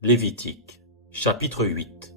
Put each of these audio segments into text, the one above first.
Lévitique, chapitre 8.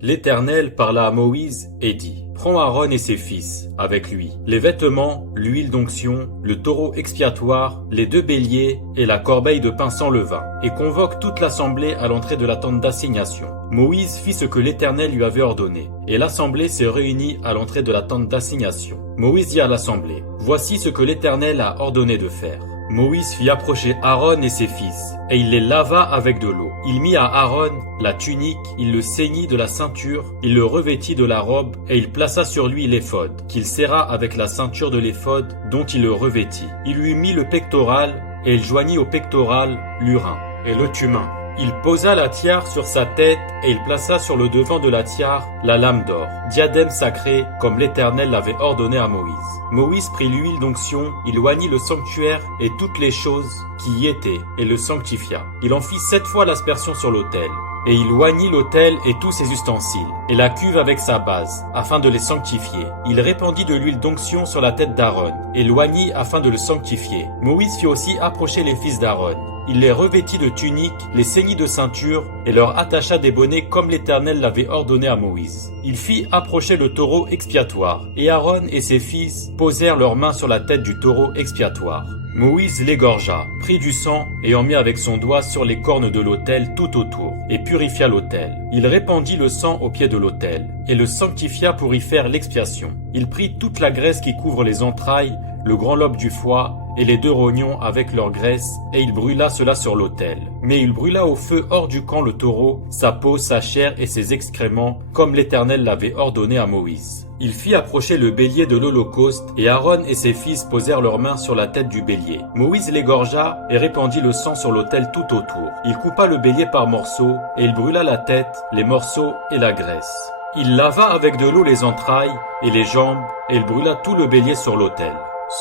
L'Éternel parla à Moïse et dit: Prends Aaron et ses fils, avec lui, les vêtements, l'huile d'onction, le taureau expiatoire, les 2 béliers et la corbeille de pain sans levain, et convoque toute l'assemblée à l'entrée de la tente d'assignation. Moïse fit ce que l'Éternel lui avait ordonné, et l'assemblée se réunit à l'entrée de la tente d'assignation. Moïse dit à l'assemblée: Voici ce que l'Éternel a ordonné de faire. Moïse fit approcher Aaron et ses fils, et il les lava avec de l'eau. Il mit à Aaron la tunique, il le ceignit de la ceinture, il le revêtit de la robe, et il plaça sur lui l'éphod, qu'il serra avec la ceinture de l'éphod dont il le revêtit. Il lui mit le pectoral, et il joignit au pectoral l'urin et le thummim. Il posa la tiare sur sa tête, et il plaça sur le devant de la tiare la lame d'or, diadème sacré, comme l'Éternel l'avait ordonné à Moïse. Moïse prit l'huile d'onction, il oignit le sanctuaire et toutes les choses qui y étaient, et le sanctifia. Il en fit 7 fois l'aspersion sur l'autel. Et il oignit l'autel et tous ses ustensiles, et la cuve avec sa base, afin de les sanctifier. Il répandit de l'huile d'onction sur la tête d'Aaron, et l'oignit afin de le sanctifier. Moïse fit aussi approcher les fils d'Aaron. Il les revêtit de tuniques, les ceignit de ceinture, et leur attacha des bonnets comme l'Éternel l'avait ordonné à Moïse. Il fit approcher le taureau expiatoire, et Aaron et ses fils posèrent leurs mains sur la tête du taureau expiatoire. Moïse l'égorgea, prit du sang et en mit avec son doigt sur les cornes de l'autel tout autour, et purifia l'autel. Il répandit le sang au pied de l'autel, et le sanctifia pour y faire l'expiation. Il prit toute la graisse qui couvre les entrailles, le grand lobe du foie, et les 2 rognons avec leur graisse, et il brûla cela sur l'autel. Mais il brûla au feu hors du camp le taureau, sa peau, sa chair et ses excréments, comme l'Éternel l'avait ordonné à Moïse. Il fit approcher le bélier de l'Holocauste, et Aaron et ses fils posèrent leurs mains sur la tête du bélier. Moïse l'égorgea et répandit le sang sur l'autel tout autour. Il coupa le bélier par morceaux, et il brûla la tête, les morceaux et la graisse. Il lava avec de l'eau les entrailles et les jambes, et il brûla tout le bélier sur l'autel.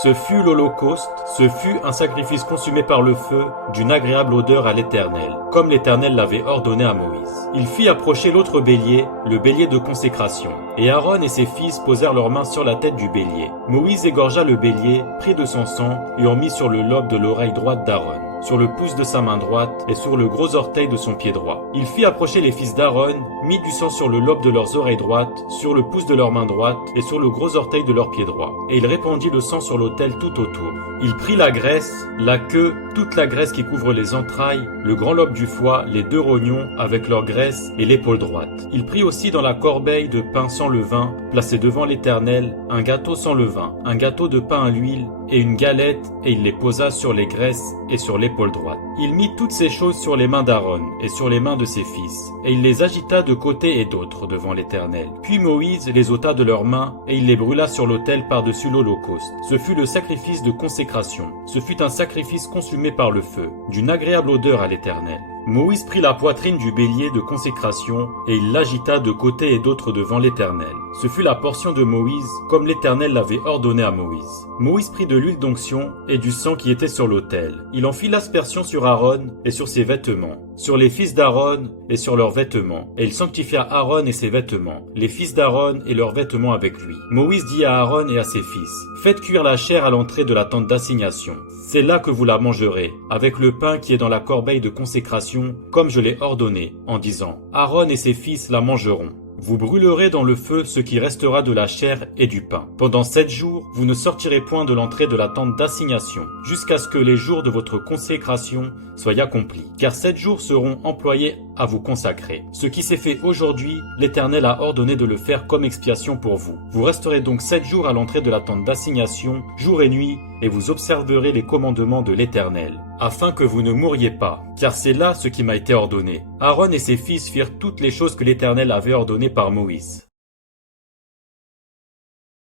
Ce fut l'Holocauste, ce fut un sacrifice consumé par le feu, d'une agréable odeur à l'Éternel, comme l'Éternel l'avait ordonné à Moïse. Il fit approcher l'autre bélier, le bélier de consécration. Et Aaron et ses fils posèrent leurs mains sur la tête du bélier. Moïse égorgea le bélier, prit de son sang, et en mit sur le lobe de l'oreille droite d'Aaron, sur le pouce de sa main droite et sur le gros orteil de son pied droit. Il fit approcher les fils d'Aaron, mit du sang sur le lobe de leurs oreilles droites, sur le pouce de leur main droite et sur le gros orteil de leur pied droit. Et il répandit le sang sur l'autel tout autour. Il prit la graisse, la queue, toute la graisse qui couvre les entrailles, le grand lobe du foie, les 2 rognons avec leur graisse et l'épaule droite. Il prit aussi dans la corbeille de pain sans levain, placé devant l'Éternel, un gâteau sans levain, un gâteau de pain à l'huile et une galette, et il les posa sur les graisses et sur l'épaule droite. Il mit toutes ces choses sur les mains d'Aaron et sur les mains de ses fils, et il les agita de côté et d'autre devant l'Éternel. Puis Moïse les ôta de leurs mains, et il les brûla sur l'autel par-dessus l'Holocauste. Ce fut le sacrifice de consécration. Ce fut un sacrifice consumé par le feu, d'une agréable odeur à l'Éternel. Moïse prit la poitrine du bélier de consécration, et il l'agita de côté et d'autre devant l'Éternel. Ce fut la portion de Moïse, comme l'Éternel l'avait ordonné à Moïse. Moïse prit de l'huile d'onction et du sang qui était sur l'autel. Il en fit l'aspersion sur Aaron et sur ses vêtements, sur les fils d'Aaron et sur leurs vêtements. Et il sanctifia Aaron et ses vêtements, les fils d'Aaron et leurs vêtements avec lui. Moïse dit à Aaron et à ses fils: Faites cuire la chair à l'entrée de la tente d'assignation. C'est là que vous la mangerez, avec le pain qui est dans la corbeille de consécration, comme je l'ai ordonné, en disant: Aaron et ses fils la mangeront. Vous brûlerez dans le feu ce qui restera de la chair et du pain. Pendant 7 jours, vous ne sortirez point de l'entrée de la tente d'assignation, jusqu'à ce que les jours de votre consécration soient accomplis. Car 7 jours seront employés à vous consacrer. Ce qui s'est fait aujourd'hui, l'Éternel a ordonné de le faire comme expiation pour vous. Vous resterez donc 7 jours à l'entrée de la tente d'assignation, jour et nuit, et vous observerez les commandements de l'Éternel, afin que vous ne mouriez pas, car c'est là ce qui m'a été ordonné. Aaron et ses fils firent toutes les choses que l'Éternel avait ordonnées par Moïse.